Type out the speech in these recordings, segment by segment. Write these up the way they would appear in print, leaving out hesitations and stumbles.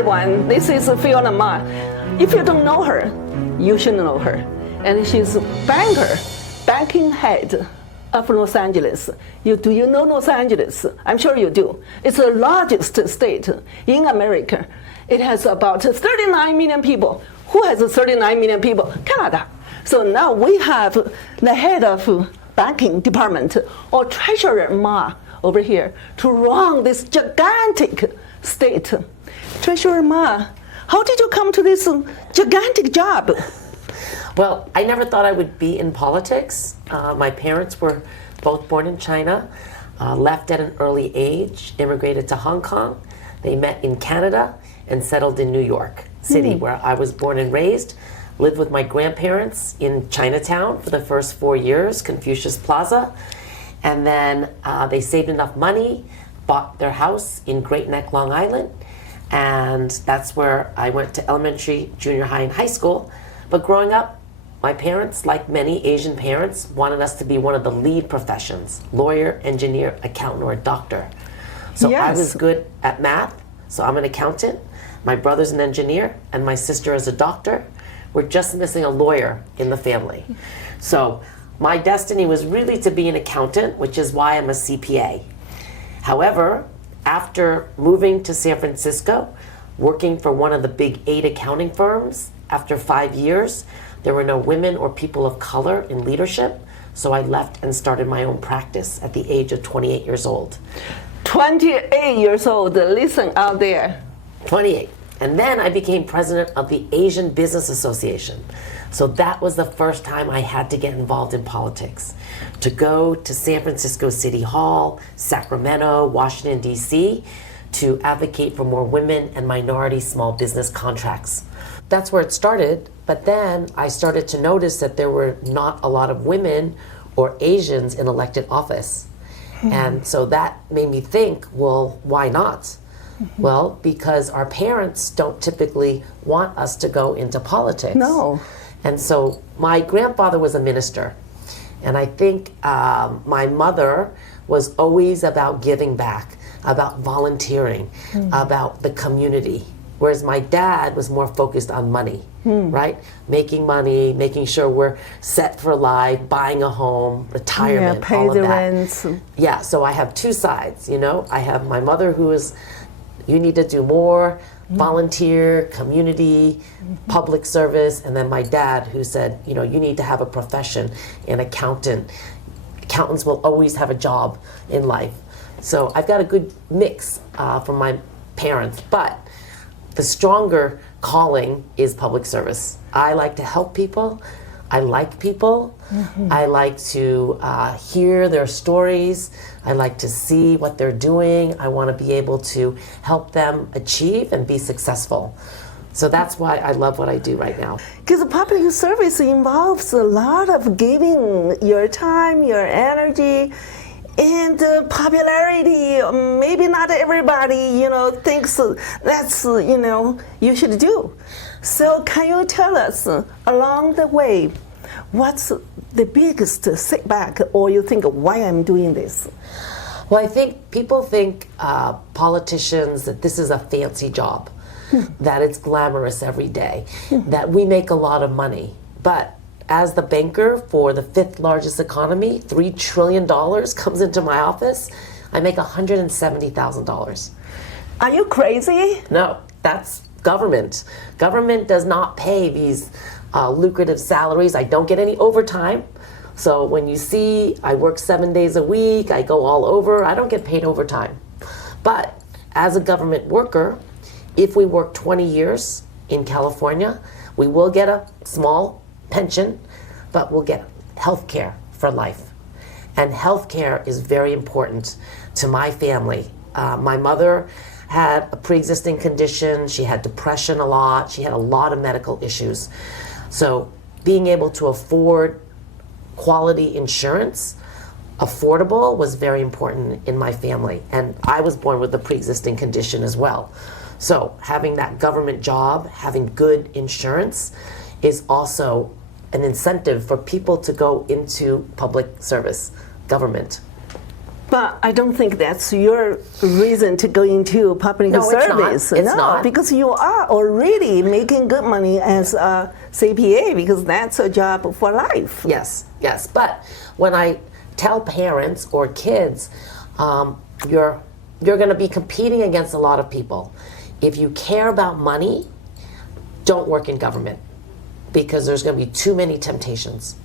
everyone. This is Fiona Ma. If you don't know her, you should know her. And she's banking head of Los Angeles. Do you know Los Angeles? I'm sure you do. It's the largest state in America. It has about 39 million people. Who has 39 million people? Canada. So now we have the head of banking department, or Treasurer Ma, over here to run this gigantic state. Treasurer Ma, how did you come to this gigantic job? Well, I never thought I would be in politics. My parents were both born in China, left at an early age, immigrated to Hong Kong. They met in Canada and settled in New York City, where I was born and raised. Lived with my grandparents in Chinatown for the first 4 years, Confucius Plaza. And then they saved enough money, bought their house in Great Neck, Long Island. And that's where I went to elementary, junior high, and high school. But growing up, my parents, like many Asian parents, wanted us to be one of the lead professions: lawyer, engineer, accountant, or a doctor. So Yes. I was good at math, so I'm an accountant. My brother's an engineer, and my sister is a doctor. We're just missing a lawyer in the family. So my destiny was really to be an accountant, which is why I'm a CPA. However, after moving to San Francisco, working for one of the big 8 accounting firms, after 5 years, there were no women or people of color in leadership, so I left and started my own practice at the age of 28 years old. 28 years old, listen out there. 28. And then I became president of the Asian Business Association. So that was the first time I had to get involved in politics. To go to San Francisco City Hall, Sacramento, Washington, D.C., to advocate for more women and minority small business contracts. That's where it started, but then I started to notice that there were not a lot of women or Asians in elected office. And so that made me think, well, why not? Well, because our parents don't typically want us to go into politics. No. And so my grandfather was a minister. And I think my mother was always about giving back, about volunteering, about the community. Whereas my dad was more focused on money, right? Making money, making sure we're set for life, buying a home, retirement, pay all of the that. rent. Yeah, so I have two sides, you know? I have my mother who is, you need to do more, volunteer, community, public service, and then my dad who said, you know, you need to have a profession, an accountant. Accountants will always have a job in life. So I've got a good mix from my parents, but the stronger calling is public service. I like to help people. I like people. I like to hear their stories. I like to see what they're doing. I want to be able to help them achieve and be successful. So that's why I love what I do right now. Because public service involves a lot of giving your time, your energy, and popularity. Maybe not everybody, thinks that's, you should do. So can you tell us along the way, what's the biggest setback, or you think, why I'm doing this? Well, I think people think politicians, that this is a fancy job, that it's glamorous every day, that we make a lot of money. But as the banker for the 5th largest economy, $3 trillion comes into my office, I make $170,000. Are you crazy? No, that's government. Government does not pay these lucrative salaries. I don't get any overtime. So when you see I work 7 days a week, I go all over, I don't get paid overtime. But as a government worker, if we work 20 years in California, we will get a small pension, but we'll get health care for life. And health care is very important to my family. My mother had a pre-existing condition, she had depression a lot, she had a lot of medical issues. So being able to afford quality insurance, affordable, was very important in my family. And I was born with a pre-existing condition as well. So having that government job, having good insurance, is also an incentive for people to go into public service, government. But I don't think that's your reason to go into public No, service. It's not. Because you are already making good money as a CPA, because that's a job for life. Yes, yes. But when I tell parents or kids, you're going to be competing against a lot of people. If you care about money, don't work in government, because there's going to be too many temptations.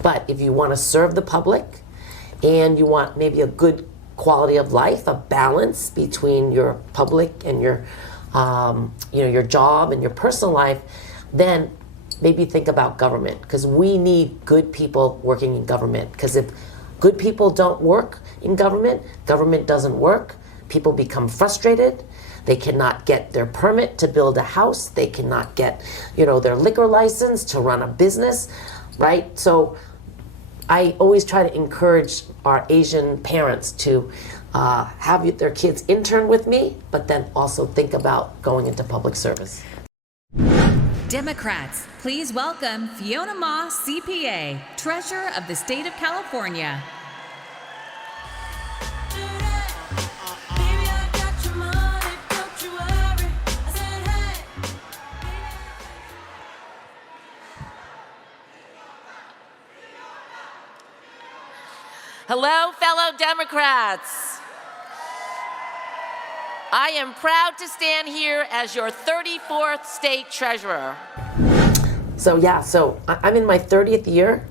But if you want to serve the public, and you want maybe a good quality of life, a balance between your public and your, your job and your personal life, then maybe think about government, because we need good people working in government. Because if good people don't work in government, government doesn't work. People become frustrated. They cannot get their permit to build a house. They cannot get, their liquor license to run a business, right? So I always try to encourage our Asian parents to have their kids intern with me, but then also think about going into public service. Democrats, please welcome Fiona Ma, CPA, Treasurer of the State of California. Hello, fellow Democrats. I am proud to stand here as your 34th state treasurer. So I'm in my 30th year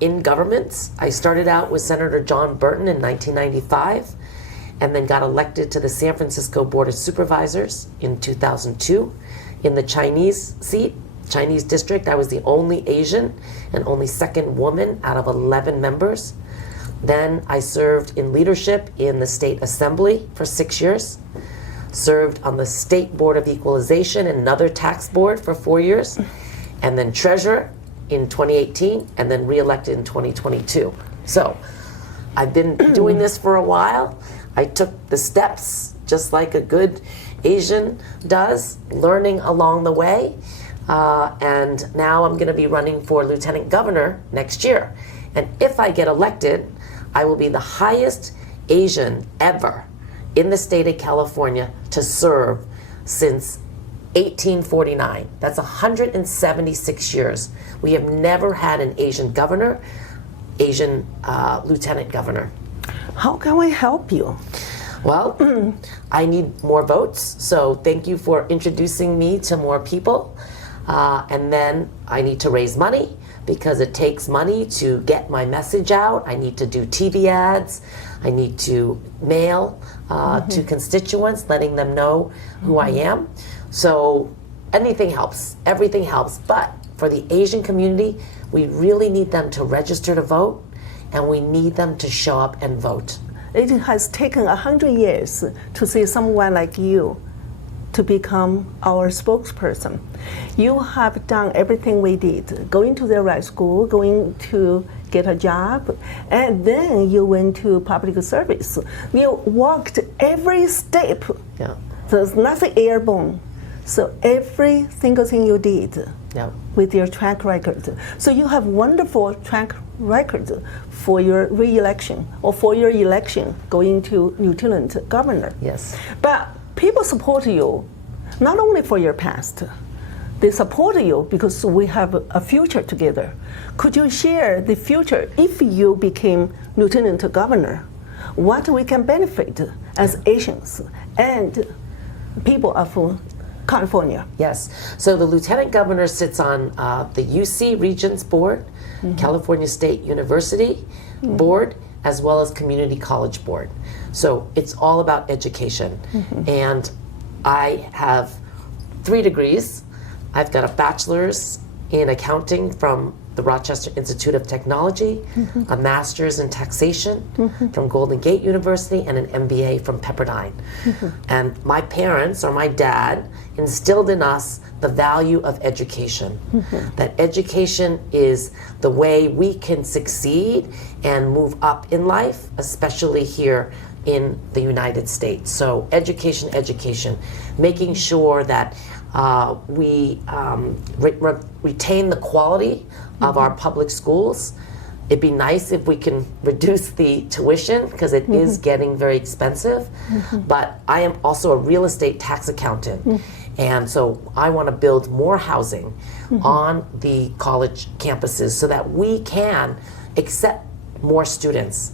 in government. I started out with Senator John Burton in 1995, and then got elected to the San Francisco Board of Supervisors in 2002 in the Chinese seat, Chinese district. I was the only Asian and only second woman out of 11 members. Then I served in leadership in the state assembly for 6 years, served on the State Board of Equalization and another tax board for 4 years, and then treasurer in 2018, and then reelected in 2022. So I've been doing this for a while. I took the steps just like a good Asian does, learning along the way. And now I'm going to be running for lieutenant governor next year. And if I get elected, I will be the highest Asian ever in the state of California to serve since 1849. That's 176 years. We have never had an Asian governor, Asian lieutenant governor. How can we help you? Well, I need more votes, so thank you for introducing me to more people. And then I need to raise money, because it takes money to get my message out. I need to do TV ads. I need to mail to constituents, letting them know who I am. So anything helps, everything helps. But for the Asian community, we really need them to register to vote, and we need them to show up and vote. It has taken 100 years to see someone like you to become our spokesperson. You have done everything we did, going to the right school, going to get a job, and then you went to public service. You walked every step. Yeah. There's nothing airborne. So every single thing you did Yeah. with your track record. So you have wonderful track record for your re-election or for your election going to lieutenant governor. Yes. But people support you not only for your past, they support you because we have a future together. Could you share the future if you became lieutenant governor? What we can benefit as Asians and people of California? Yes. So the lieutenant governor sits on the UC Regents Board, California State University Board, as well as Community College Board. So it's all about education. And I have 3 degrees. I've got a bachelor's in accounting from the Rochester Institute of Technology, a master's in taxation from Golden Gate University, and an MBA from Pepperdine. And my parents, or my dad, instilled in us the value of education. That education is the way we can succeed and move up in life, especially here in the United States. So education, education, making sure that we retain the quality of our public schools, It'd be nice if we can reduce the tuition because it is getting very expensive. But I am also a real estate tax accountant. And so I want to build more housing on the college campuses so that we can accept more students,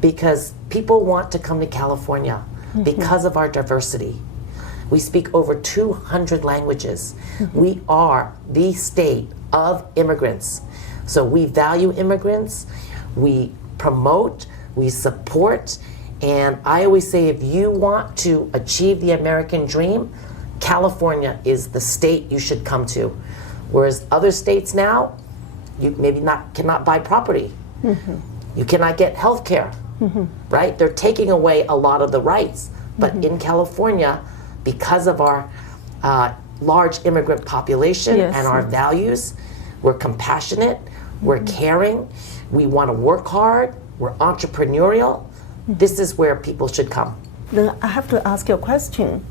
because people want to come to California because of our diversity. We speak over 200 languages. We are the state of immigrants. So we value immigrants, we promote, we support, and I always say if you want to achieve the American dream, California is the state you should come to. Whereas other states now, you maybe cannot buy property. You cannot get health care, right? They're taking away a lot of the rights. But in California, because of our large immigrant population and our values, we're compassionate, we're caring, we want to work hard, we're entrepreneurial. This is where people should come. Then I have to ask you a question.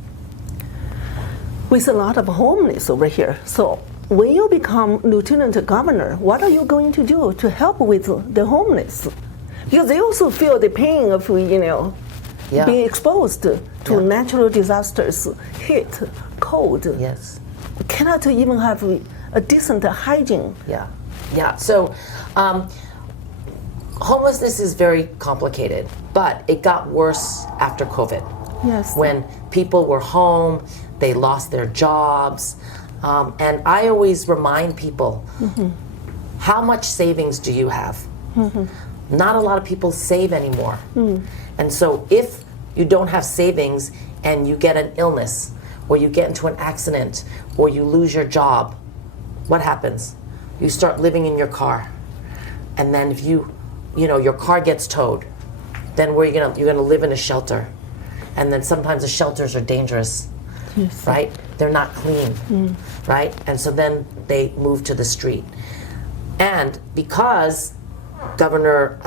With a lot of homeless over here, so when you become lieutenant governor, what are you going to do to help with the homeless? Because they also feel the pain of, being exposed to natural disasters, heat, cold. Yes. Cannot even have a decent hygiene. Yeah. So homelessness is very complicated, but it got worse after COVID. Yes. When people were home, they lost their jobs. And I always remind people, how much savings do you have? Not a lot of people save anymore. And so if you don't have savings and you get an illness, or you get into an accident, or you lose your job, what happens? You start living in your car. And then if your car gets towed, then where you're gonna live in a shelter. And then sometimes the shelters are dangerous, right? They're not clean, right? And so then they move to the street. And because Governor,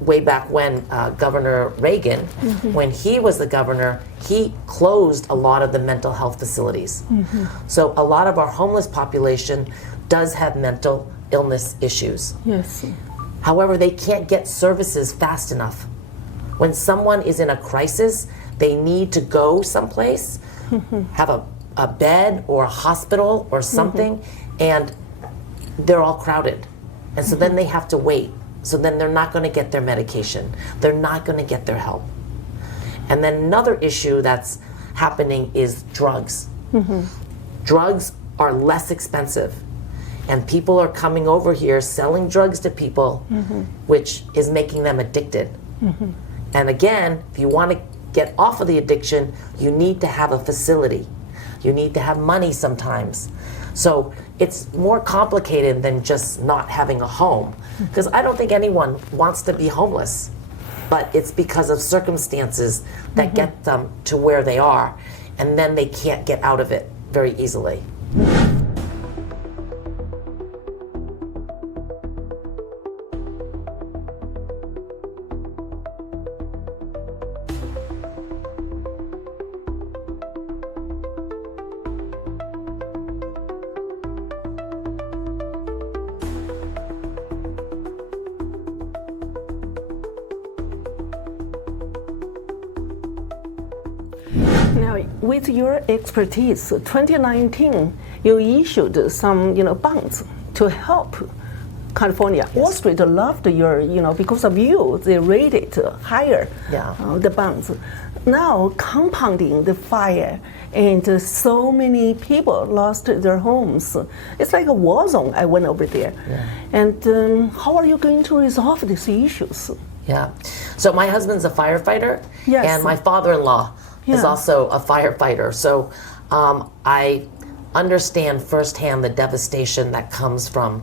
way back when, Governor Reagan, when he was the governor, he closed a lot of the mental health facilities. So a lot of our homeless population does have mental illness issues. Yes. However, they can't get services fast enough. When someone is in a crisis, they need to go someplace, have a bed or a hospital or something, and they're all crowded. And so then they have to wait. So then they're not going to get their medication. They're not going to get their help. And then another issue that's happening is drugs. Drugs are less expensive. And people are coming over here selling drugs to people, which is making them addicted. And again, if you want to get off of the addiction, you need to have a facility. You need to have money sometimes. So it's more complicated than just not having a home. Because I don't think anyone wants to be homeless, but it's because of circumstances that get them to where they are, and then they can't get out of it very easily. Now, with your expertise, 2019, you issued some, bonds to help California. Wall Street loved your, because of you, they rated higher the bonds. Now, compounding the fire, and so many people lost their homes. It's like a war zone. I went over there. And how are you going to resolve these issues? So my husband's a firefighter, and my father-in-law is also a firefighter. So I understand firsthand the devastation that comes from,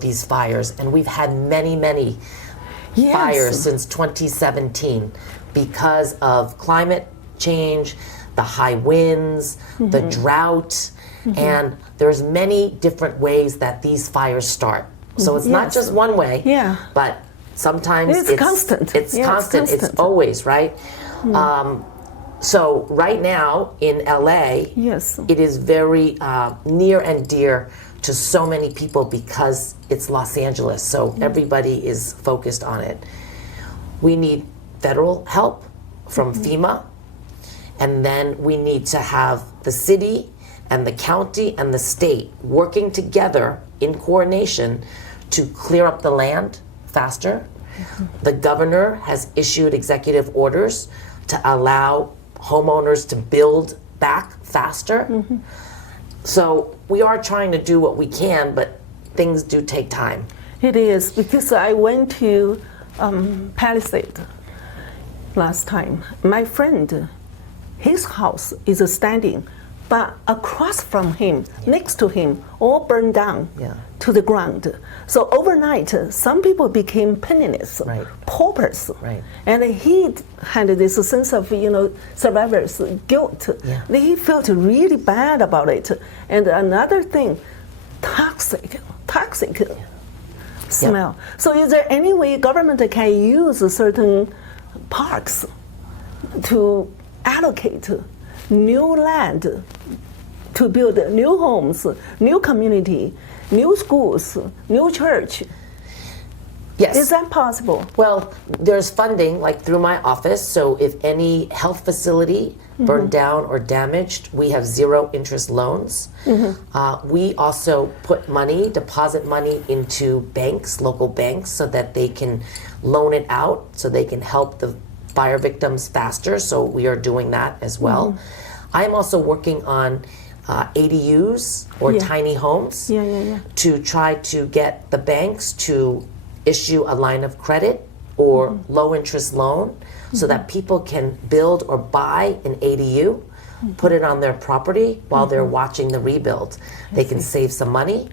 these fires. And we've had many fires since 2017 because of climate change, the high winds, the drought, and there's many different ways that these fires start. So it's not just one way, but sometimes it's constant. It's constant. It's always, right? So right now in LA, it is very near and dear to so many people because it's Los Angeles, so everybody is focused on it. We need federal help from FEMA, and then we need to have the city and the county and the state working together in coordination to clear up the land faster. The governor has issued executive orders to allow homeowners to build back faster. So we are trying to do what we can, but things do take time. It is, because I went to Palisade last time. My friend, his house is standing, but across from him, next to him, all burned down to the ground. So overnight, some people became penniless, paupers. And he had this sense of, survivor's guilt. He felt really bad about it. And another thing, toxic smell. So is there any way government can use certain parks to allocate new land to build new homes, new community, new schools, new church? Yes. Is that possible? Well, there's funding, like through my office, so if any health facility burned down or damaged, we have 0 interest loans. We also put money, deposit money into banks, local banks, so that they can loan it out, so they can help the fire victims faster, so we are doing that as well. I'm also working on ADUs, or tiny homes, to try to get the banks to issue a line of credit or low interest loan so that people can build or buy an ADU, put it on their property while they're watching the rebuild. They can save some money,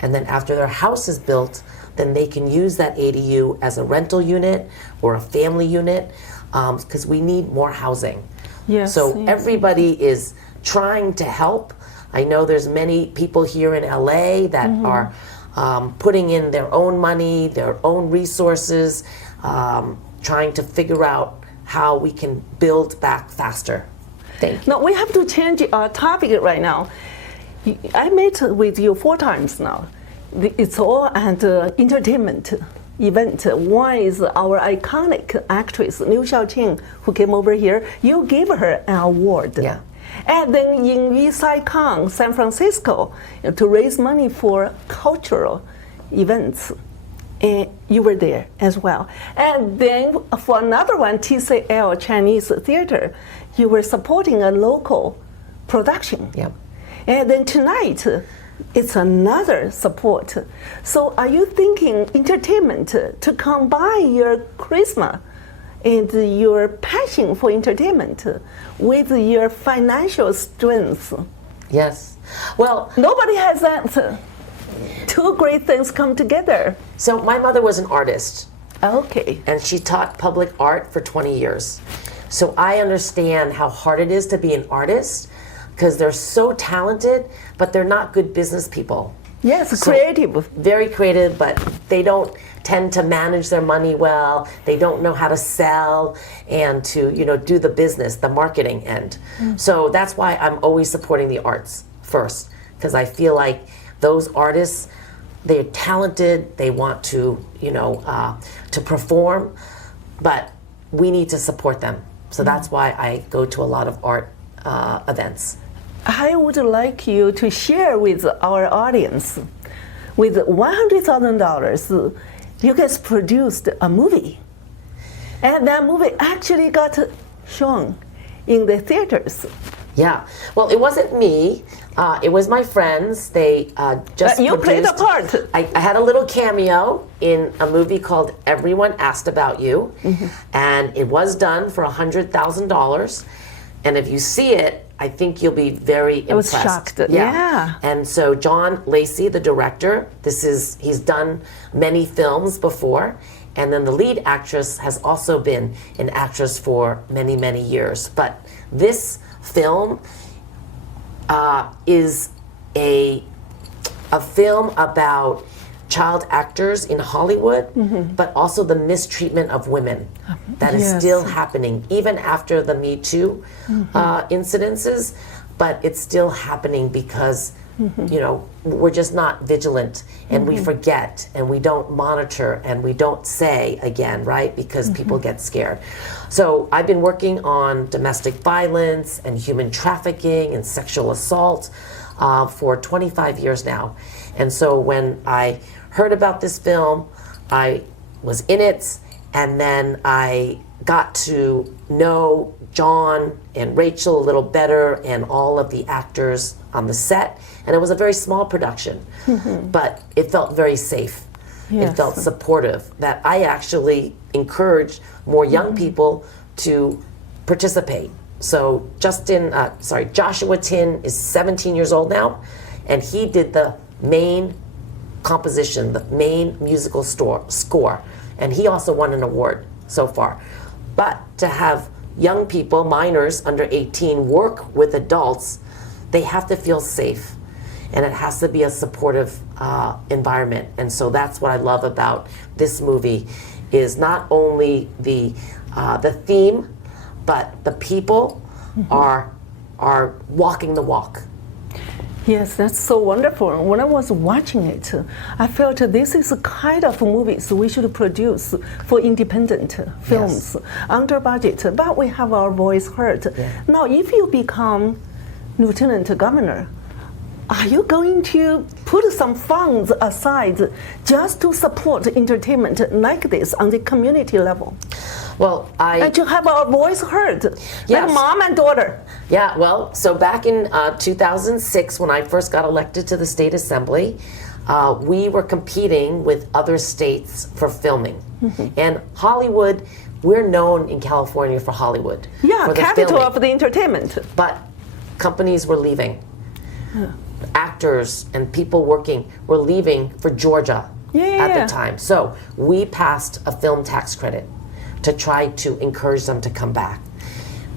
and then after their house is built, then they can use that ADU as a rental unit or a family unit, because we need more housing. So everybody is trying to help. I know there's many people here in LA that are putting in their own money, their own resources, trying to figure out how we can build back faster. Thank you. No, we have to change our topic right now. I met with you 4 times now. It's all an entertainment event. One is our iconic actress, Liu Xiaoqing, who came over here. You gave her an award. And then in VSciCon, San Francisco, to raise money for cultural events. And you were there as well. And then for another one, TCL Chinese Theater, you were supporting a local production. And then tonight, it's another support. So are you thinking entertainment to combine your charisma and your passion for entertainment with your financial strength? Yes. Well, nobody has that. 2 great things come together. So my mother was an artist. Okay. And she taught public art for 20 years. So I understand how hard it is to be an artist, because they're so talented, but they're not good business people. Yes, so creative. Very creative, but they don't tend to manage their money well. They don't know how to sell and to, do the business, the marketing end. So that's why I'm always supporting the arts first, because I feel like those artists, they're talented, they want to, to perform, but we need to support them. So that's why I go to a lot of art events. I would like you to share with our audience, with $100,000, you guys produced a movie. And that movie actually got shown in the theaters. Yeah, well, it wasn't me. It was my friends. They just you produced, played a part. I had a little cameo in a movie called Everyone Asked About You, and it was done for $100,000. And if you see it, I think you'll be very impressed. I was shocked. Yeah. And so John Lacey, the director, he's done many films before. And then the lead actress has also been an actress for many, many years. But this film is a film about child actors in Hollywood, but also the mistreatment of women that is still happening, even after the Me Too incidences, but it's still happening because you know, we're just not vigilant, and we forget, and we don't monitor, and we don't say again, right? Because people get scared. So I've been working on domestic violence and human trafficking and sexual assault for 25 years now. And so when I heard about this film, I was in it, and then I got to know John and Rachel a little better and all of the actors on the set. And it was a very small production, but it felt very safe. Yes. It felt supportive, that I actually encouraged more young people to participate. So Joshua Tin is 17 years old now, and he did the main composition, the main musical score, and he also won an award so far. But to have young people, minors under 18, work with adults, they have to feel safe, and it has to be a supportive environment. And so that's what I love about this movie, is not only the theme, but the people are walking the walk. Yes, that's so wonderful. When I was watching it, I felt this is the kind of movies we should produce for independent films, under budget, but we have our voice heard. Yeah. Now, if you become Lieutenant Governor, are you going to put some funds aside just to support entertainment like this on the community level? Well, And to have our voice heard, Yes. like mom and daughter. Yeah, well, so back in 2006, when I first got elected to the state assembly, we were competing with other states for filming. And Hollywood, we're known in California for Hollywood. Yeah, for the capital filming. of the entertainment. But companies were leaving. Actors and people working were leaving for Georgia at the time. So we passed a film tax credit to try to encourage them to come back.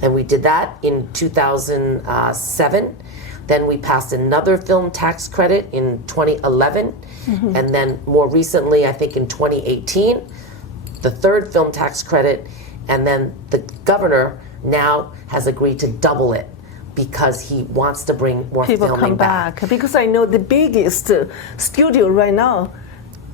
And we did that in 2007. Then we passed another film tax credit in 2011. And then more recently, I think in 2018, the third film tax credit. And then the governor now has agreed to double it, because he wants to bring more People filming come back. Because I know the biggest studio right now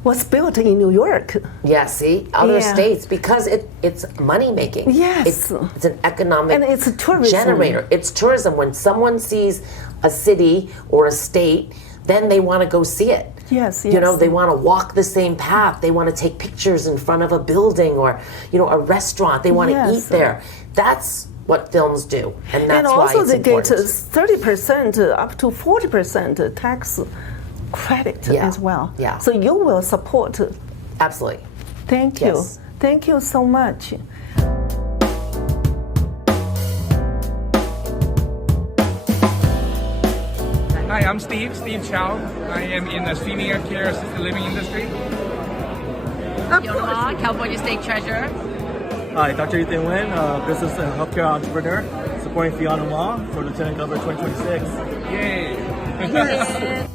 was built in New York. Yeah, see, other Yeah. states, because it's money making. Yes. It's an economic And it's tourism. generator. It's tourism. When someone sees a city or a state, then they want to go see it. Yes, You know, yes. they want to walk the same path. They want to take pictures in front of a building or, you know, a restaurant. They want to Yes. eat there. That's what films do, and that's And why also it's they get important. 30% up to 40% tax credit Yeah. as well. Yeah. So you will support. Absolutely. Thank you. Yes. Thank you so much. Hi, I'm Steve Chow. I am in the senior care assisted living industry. Fiona Ma, California State Treasurer. Hi, Dr. Ethan Nguyen, business and healthcare entrepreneur, supporting Fiona Ma for Lieutenant Governor 2026. Yay!